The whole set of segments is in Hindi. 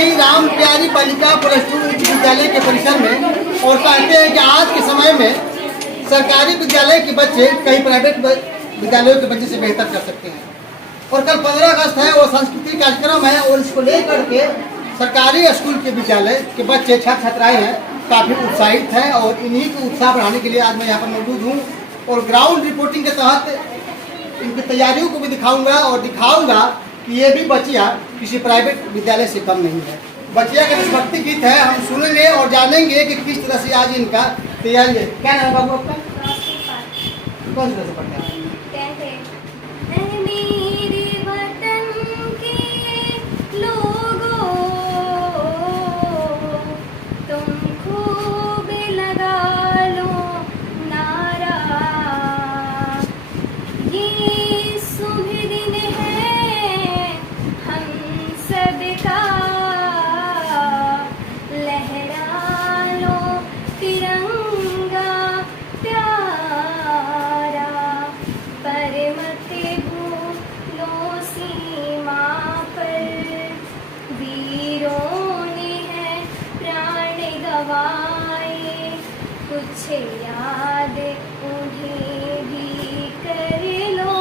अभी राम प्यारी बालिका प्लस 2 उच्च विद्यालय के परिसर में और कहते हैं कि आज के समय में सरकारी विद्यालय के बच्चे कहीं प्राइवेट विद्यालयों के बच्चे से बेहतर कर सकते हैं। और कल 15 अगस्त है और सांस्कृतिक कार्यक्रम है और इसको लेकर के सरकारी स्कूल के विद्यालय के बच्चे छात्र छात्राएं हैं काफ़ी उत्साहित हैं और इन्हीं को उत्साह बढ़ाने के लिए आज मैं यहाँ पर मौजूद हूँ और ग्राउंड रिपोर्टिंग के तहत इनकी तैयारियों को भी दिखाऊंगा और दिखाऊंगा कि ये भी बच्चियाँ किसी प्राइवेट विद्यालय से कम नहीं है। बच्चियाँ का देशभक्ति गीत है, हम सुनेंगे और जानेंगे कि किस तरह से आज इनका तैयारी है। क्या नाम है बाबू आपका? कौन सी तरह से पढ़ते हैं? कुछ याद उन्हें भी कर लो,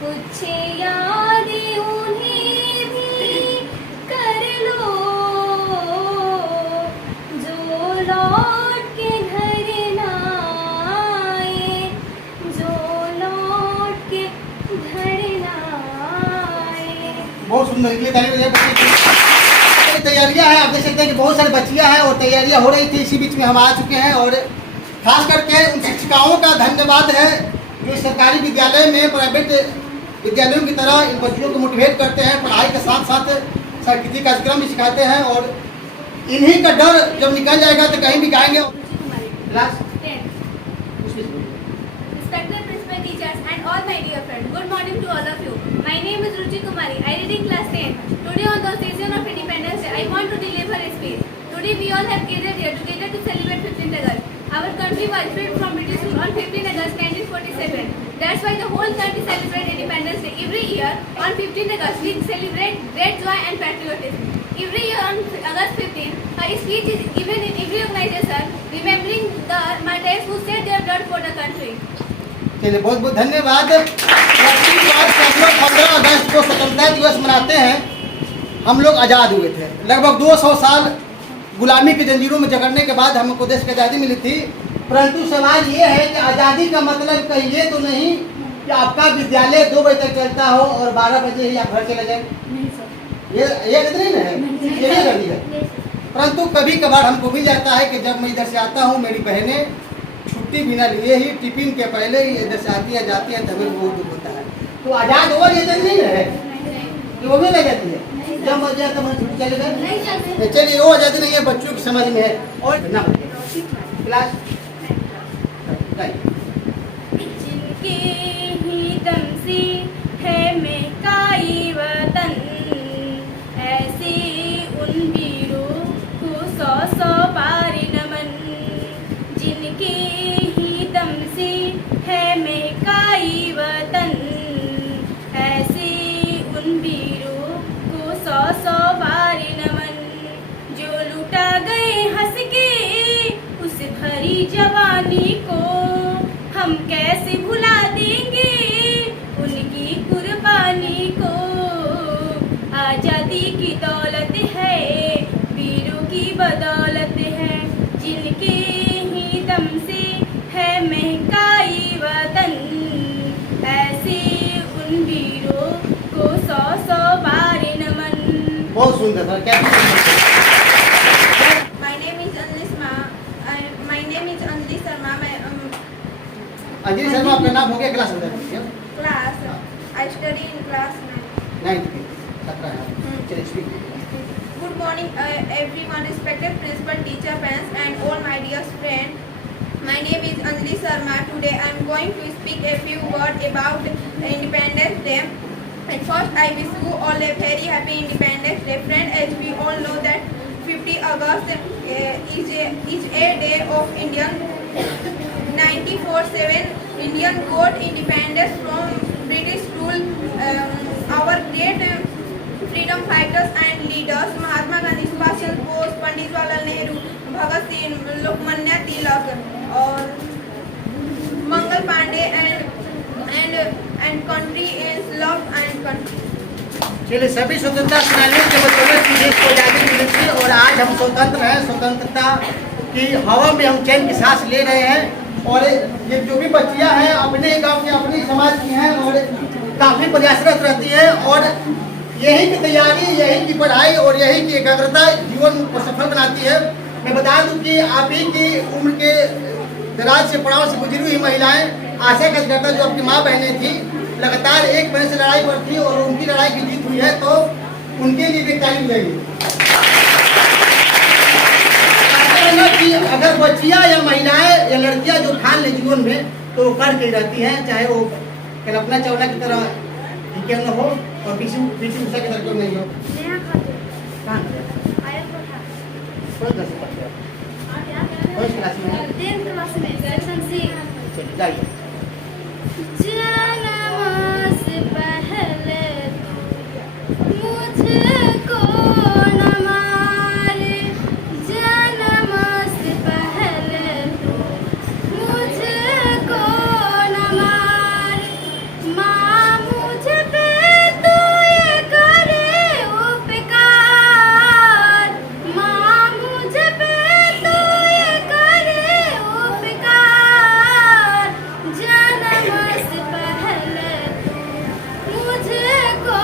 कुछ याद उन्हें भी कर लो, जो लौट के घर ना आए, जो लौट के घर ना आए। बहुत सुंदर तैयारियां हैं, आप देख सकते हैं कि बहुत सारी बच्चियां हैं और तैयारियां हो रही थी। इसी बीच में हम आ चुके हैं और खास करके उन शिक्षिकाओं का धन्यवाद है जो सरकारी विद्यालय में प्राइवेट विद्यालयों की तरह इन बच्चियों को मोटिवेट करते हैं, पढ़ाई के साथ साथ सांस्कृतिक कार्यक्रम भी सिखाते हैं और इन्हीं का डर जब निकल जाएगा तो कहीं भी गाएंगे। Good morning to all of you. My name is Ruchi Kumari. I read in class 10. Today on the occasion of Independence Day, I want to deliver a speech. Today we all have gathered here together to celebrate 15th August. Our country was freed from British rule on 15th August 1947. That's why the whole country celebrates Independence Day. Every year on 15th August we celebrate great joy and patriotism. Every year on August 15, a speech is given in every organization remembering the martyrs who shed their blood for the country. चलिए बहुत बहुत धन्यवाद। 15 अगस्त को स्वतंत्रता दिवस मनाते हैं। हम लोग आज़ाद हुए थे, लगभग 200 साल गुलामी की जंजीरों में जकड़ने के बाद हमको देश की आज़ादी मिली थी। परंतु सवाल ये है कि आज़ादी का मतलब कहीं ये तो नहीं कि आपका विद्यालय 2 बजे तक चलता हो और 12 बजे ही आप घर चले जाए। ये नहीं है, ये नहीं गलती है। परंतु कभी कभार हमको भी जाता है कि जब मैं इधर से आता हूँ मेरी बहनें छुट्टी बिना लिए ही टिफिन के पहले ही इधर से आती है जाती है, तभी बहुत दुख होता है। तो आज़ाद और ये नहीं है कि वो भी ले जाती है जब मर्जी आता मैं छुट्टी चले गए। चलिए वो आज़ादी नहीं है, बच्चों की समझ में है। और ना क्लास जिनके ही दम से है मैं काई वतन, ऐसे उन वीरों को 100 बार नमन। जिनके ही दम से है मैं काई वतन, ऐसे उन वीरों को 100 बार नमन। जो लुटा गए हंस के उस भरी जवानी को, हम कैसे भुला देंगे उनकी कुर्बानी को। आज़ादी की दौलत है, वीरों की बदौलत है। जिनके ही दम से है महकाई वतन, ऐसे उन वीरों को 100 बार नमन। बहुत सुंदर था। क्या अंजलि शर्मा आपका नाम हो गया? क्लास में class I study in class 9th की छात्रा है। चलिए speak. Good morning everyone, respected principal, teacher, parents and all my dear friends. My name is Anjali Sharma. Today I am going to speak a few words about Independence Day. And first I wish you all a very happy Independence Day. Friend, as we all know that 50 August is a day of Indian 1947. Indian got independence from British rule. Our great freedom fighters and leaders Mahatma Gandhi, Subhash Chandra Bose, Pandit Jawaharlal Nehru, Bhagat Singh, Lokmanya Tilak और Mangal Pandey and country is love and country. चलिए, सभी स्वतंत्रता सेनानियों के बदौलत की देश को आज़ादी मिली थी और आज हम स्वतंत्र हैं। स्वतंत्रता की हवा में हम चैन की सांस ले रहे हैं। और ये जो भी बच्चियां हैं अपने गांव की, अपनी समाज की हैं और काफ़ी प्रयासरत रहती है और यही की तैयारी, यही की पढ़ाई और यही की एकाग्रता जीवन को सफल बनाती है। मैं बता दूं कि आप ही की उम्र के दराज से पड़ाव से गुजरी हुई महिलाएं आशा कार्यकर्ता जो अपनी माँ बहनें थी, लगातार एक महीने से लड़ाई पर थी और उनकी लड़ाई की जीत हुई है, तो उनके लिए भी ताली मिलेगी। कि अगर बच्चियां या महिलाएं या लड़कियां जो ठान ले जीवन में, तो वो कर के रहती हैं, चाहे वो कल्पना चावला की तरह क्यों न हो और पीटी उषा की तरह क्यों नहीं हो। कहाँ कौन क्लास में है? जाइए। जन्म से पहले मुझको न मारे, जन्म से पहले मुझको न मारे, माँ मुझ पे तू ये करे उपकार, माँ मुझ पे तू ये करे उपकार, जन्म से पहले मुझको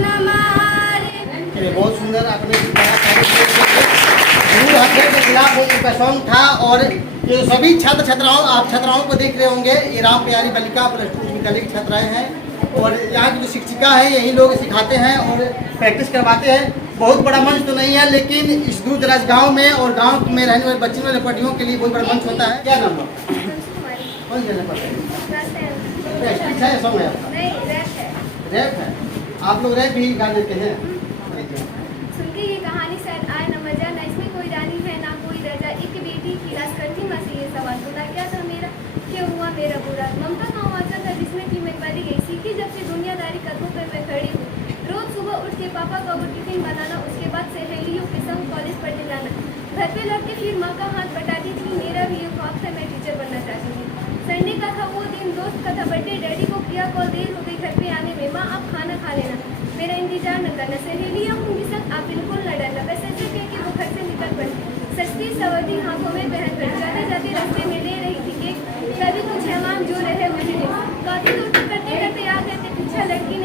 न मारे। चलिए, बहुत सुंदर आपने जरूर हत्या के खिलाफ उनका सॉन्ग था। और ये सभी छात्र छात्राओं, आप छात्राओं को देख रहे होंगे, ये राम प्यारी बालिका प्लस 2 विद्यालय की छात्राएं हैं और यहाँ की जो शिक्षिका है यही लोग सिखाते हैं और प्रैक्टिस करवाते हैं। बहुत बड़ा मंच तो नहीं है, लेकिन इस दूर दराज गाँव में और गाँव में रहने वाले बच्चों वाले पढ़ियों के लिए बहुत बड़ा मंच होता है। क्या नाम है? कौन जगह पर है? अच्छा है, सॉन्ग है आपका? नहीं, रैप है। रैप है? आप लोग रैप भी गा देते हैं? सुन के ये कहानी शायद आए न मजा, न इसमें कोई रानी है ना कोई राजा, एक बेटी की लाश करती माँ से ये सवाल, खुदा क्या था मेरा, क्यों हुआ मेरा बुरा। ममता का वाचा था जिसमें थी मैं पली गई, सीखी जब से दुनियादारी कदमों पर मैं खड़ी हूँ। रोज सुबह उठ के पापा का वो टिफिन बनाना, उसके बाद सहेलियों के संग कॉलेज पढ़ने जाना, घर पे लौट के फिर माँ का हाथ बटाती थी। मेरा भी ये ख्वाब था, मैं टीचर बनना चाहती थी। संडे का था वो दिन, दोस्त का था बर्थडे, डैडी को किया कॉल, देर हो गई घर पे आने में, माँ आप खाना खा लेना, मेरा इंतजार न करना, सहेलियाँ होंगी सब, आप बिल्कुल न डरना। बस ऐसे कह के वो घर से निकल पड़ी, सस्ती सवर्दी हाथों में पहन कर, जाते जाते रास्ते में ले रही थी केक, तभी कुछ हैवान जो रहे मुझे काफी दूर तक करते करते आ गए थे पीछा। लड़की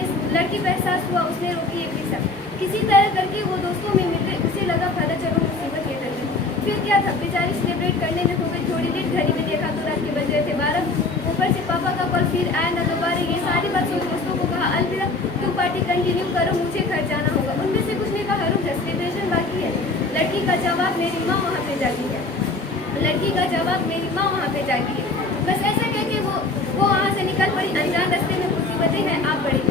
का एहसास हुआ, उसने रोकी एक रिक्शा, किसी तरह करके वो दोस्तों में मिल गए, उसे लगा फायदा चलो मुसीबत ये कर ली। फिर क्या था, बेचारी सेलिब्रेट करने में हो गई थोड़ी लेट, घड़ी में देखा तो रात के बज रहे थे 12। ऊपर से पापा का कॉल, फिर आया न दोबारा। ये सारी बात सुन दोस्तों को कहा अलविदा, तुम पार्टी कंटिन्यू करो, मुझे घर जाना होगा। उनमें से कुछ ने कहा रुक जा, सेलिब्रेशन बाकी है। लड़की का जवाब, मेरी माँ वहाँ पे जागी है। लड़की का जवाब, मेरी माँ वहाँ पे जागी है। बस ऐसा कह के वो वहाँ से निकल पड़ी। अनजान रास्ते में मुसीबतें हैं आप बड़ी,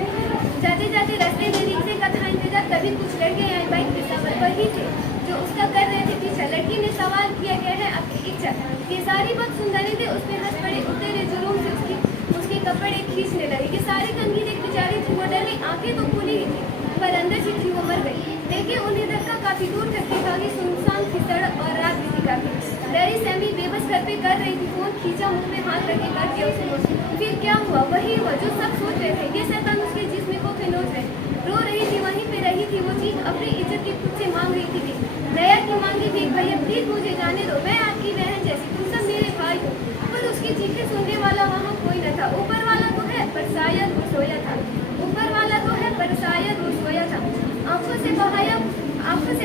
जाते जाते रास्ते में रिक्शे का था इंतजार, तभी कुछ लड़के आए बाइक पे सवार, वही थे जो उसका कर रहे थे पीछा। लड़की ने सवाल किया, क्या है आपकी इच्छा। ये सारी बात सुन रहे थे, उसमें हंस पड़े, उतरे जुलूम से उसके कपड़े खींचने लगे। ये सारी कंगीर एक बेचारी थी, वो डरी, आंखें तो खुली ही थी पर अंदर से थी वो मर गई। देखे उन्हें धक्का, काफी दूर तक की भागी, सुनसान थी सड़क और रात भी थी काफी। डरी सहमी बेबस घर पे कर रही थी फोन, खींचा मुंह में हाथ रखे कर दिया उसे नोच। फिर क्या हुआ, वही हुआ जो सब सोच रहे थे, ये शैतान उसके जिस्म को थे नोच रहे। रो रही थी, वहीं पे रही थी वो चीज, अपनी इज्जत की खुद से मांग रही थी भी। दया की मांगी थी, भैया प्लीज मुझे जाने दो, मैं आपकी बहन जैसी, तुम सब मेरे भाई हो। पर उसकी चीखें सुनने वाला वहाँ कोई न था। ऊपर वाला तो है पर शायद वो सोया था, ऊपर वाला तो है पर शायद वो सोया था। आंखों से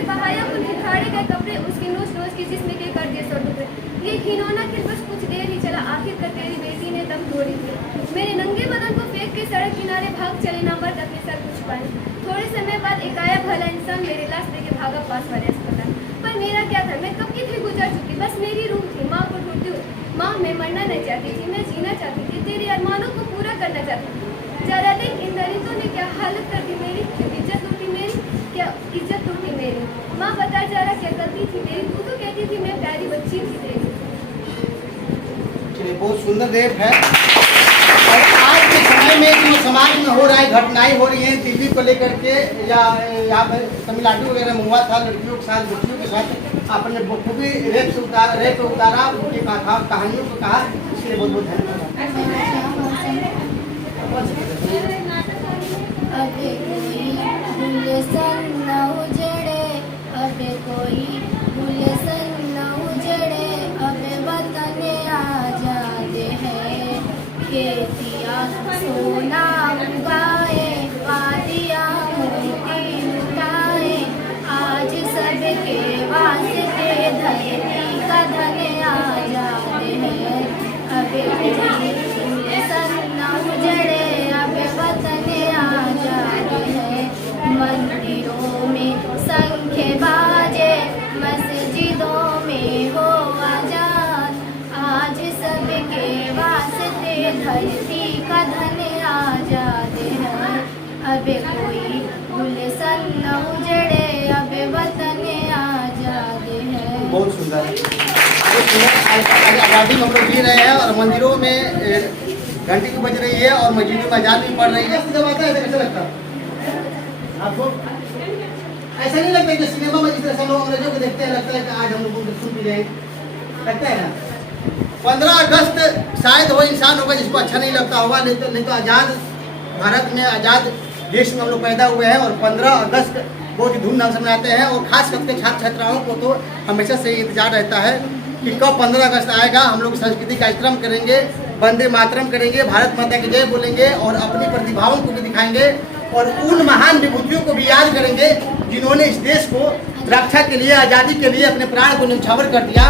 बहाया उन बिखारे गए कपड़े, उसके नोच नोच के जिस्म के कर दिए 100 टुकड़े। ये घिनौना खेल बस कुछ देर ही चला, आखिर कर तेरी बेटी ने दम तोड़ी थी। मेरे नंगे बदन को फेंक के सड़क किनारे भाग चले ना मर्द अपने सर कुछ पाए। थोड़े समय बाद एक आया भला इंसान मेरे लाश लेके भागा पास वाले अस्पताल। पर मेरा क्या था, मैं कब की थी गुजर चुकी, बस मेरी रूह थी माँ को ढूंढती हुई। माँ मैं मरना नहीं चाहती थी, मैं जीना चाहती थी, तेरे अरमानों को पूरा करना चाहती थी। जरा देख इन दरिंदों ने क्या हालत कर दी मेरी, इज्जत लूटी मेरी, क्या इज्जत लूटी मेरी। माँ बता जरा क्या गलती थी मेरी, तू तो कहती थी मैं प्यारी बच्ची थी तेरी। बहुत सुंदर रेप है और आज आज के समय में जो समाज में हो रहा है, घटनाएं हो रही हैं दिल्ली को लेकर के, या यहाँ पर तमिलनाडु वगैरह में हुआ था, लड़कियों के साथ बच्चियों के साथ आपने बखूबी रेप पे उतारा, उनकी कहानियों को कहा, इसके लिए बहुत बहुत धन्यवाद। अबे कोई गुलशन न उजड़े, अबे कोई गुलशन न उजड़े, अबे वतन आजाद है। खेतिया सोना उगाए, वादिया मोती लुटाए, आज सबके वास्ते धरती का धन आजाद है। अबे कोई गुलशन न उजड़े, अबे वतन आजाद है। मंदिरों में शंख बाजे, मस्जिदों में हो आजाद, आज सबके वास्ते धरती का धन आजाद है। अबे कोई गुलशन न उजड़े, अबे वतन आजाद है। बहुत सुंदर। आज़ादी में हम लोग जी रहे हैं और मंदिरों में घंटी भी बज रही है और मस्जिदों में अजान भी पढ़ रही है। जब आता है कैसा लगता है आपको? ऐसा नहीं लगता कि सिनेमा में जिस तरह से लोग अंग्रेजों को देखते हैं, लगता है कि आज हम लोगों को सुन भी रहे, लगता है ना? 15 अगस्त शायद वो इंसान होगा जिसको अच्छा नहीं लगता होगा, नहीं तो आज़ाद भारत में, आज़ाद देश में हम लोग पैदा हुए हैं और 15 अगस्त बहुत ही धूमधाम से मनाते हैं। और खास करके छात्र छात्राओं को तो हमेशा से इंतजार रहता है कि कब 15 अगस्त आएगा, हम लोग संस्कृति का एहतराम करेंगे, वंदे मातरम करेंगे, भारत माता की जय बोलेंगे और अपनी प्रतिभाओं को भी दिखाएंगे और उन महान विभूतियों को भी याद करेंगे जिन्होंने इस देश को रक्षा के लिए, आज़ादी के लिए अपने प्राण को न्यौछावर कर दिया।